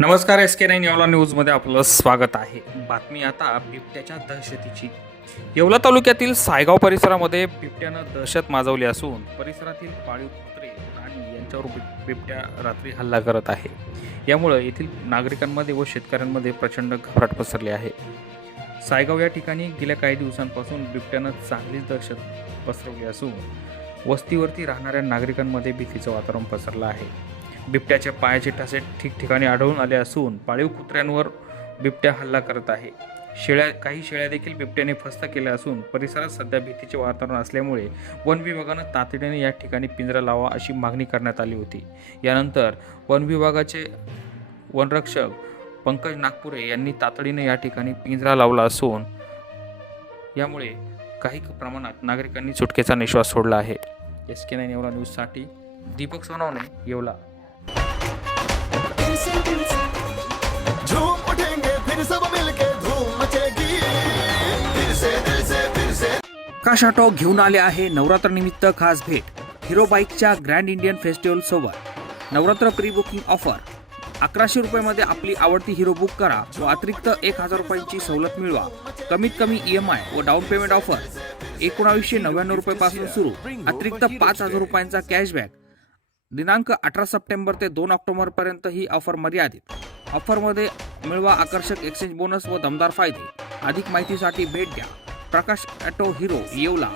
नमस्कार एस के नाईन येवला न्यूजमध्ये आपलं स्वागत आहे. बातमी आता बिबट्याच्या दहशतीची. येवला तालुक्यातील सायगाव परिसरामध्ये बिबट्यानं दहशत माजवली असून परिसरातील पाळीव कुत्रे प्राणी यांच्यावर बिब- बिबट्या रात्री हल्ला करत आहे. यामुळं येथील नागरिकांमध्ये व शेतकऱ्यांमध्ये प्रचंड घबराट पसरली आहे. सायगाव या ठिकाणी गेल्या काही दिवसांपासून बिबट्यानं चांगलीच दहशत पसरवली असून वस्तीवरती राहणाऱ्या नागरिकांमध्ये भीतीचं वातावरण पसरलं आहे. बिबट्याच्या पायाचे ठसे ठिकठिकाणी आढळून आले असून पाळीव कुत्र्यांवर बिबट्या हल्ला करत आहे. शेळ्या काही शेळ्या देखील बिबट्याने फस्त केल्या असून परिसरात सध्या भीतीचे वातावरण असल्यामुळे वन विभागानं तातडीने या ठिकाणी पिंजरा लावा अशी मागणी करण्यात आली होती. यानंतर वन विभागाचे वनरक्षक पंकज नागपुरे यांनी तातडीने या ठिकाणी पिंजरा लावला असून यामुळे काही प्रमाणात नागरिकांनी सुटकेचा निश्वास सोडला आहे. एस के नाईन येवला न्यूजसाठी दीपक सोनवणे येवला. झूम उठेंगे फिर सब मिलके धूम मचेगी फिर से दिल से फिर से घेऊन आले आहे नवरात्र निमित्त खास भेट. हिरो बाईकच्या ग्रँड इंडियन फेस्टिवल सोबत. नवरात्र प्री बुकिंग ऑफर अकराशे रुपयामध्ये आपली आवडती हिरो बुक करा. व अतिरिक्त एक हजार रुपयांची सवलत मिळवा. कमीत कमी ई एम आय व डाऊन पेमेंट ऑफर एकोणावीसशे नव्याण्णव रुपयापासून सुरू. अतिरिक्त पाच हजार रुपयांचा कॅशबॅक दिनांक अठरा सप्टेंबर ते दोन ऑक्टोबरपर्यंत ही ऑफर मर्यादित. ऑफरमध्ये मिळवा आकर्षक एक्सचेंज बोनस व दमदार फायदे. अधिक माहितीसाठी भेट द्या. Prakash auto Hero Yeola.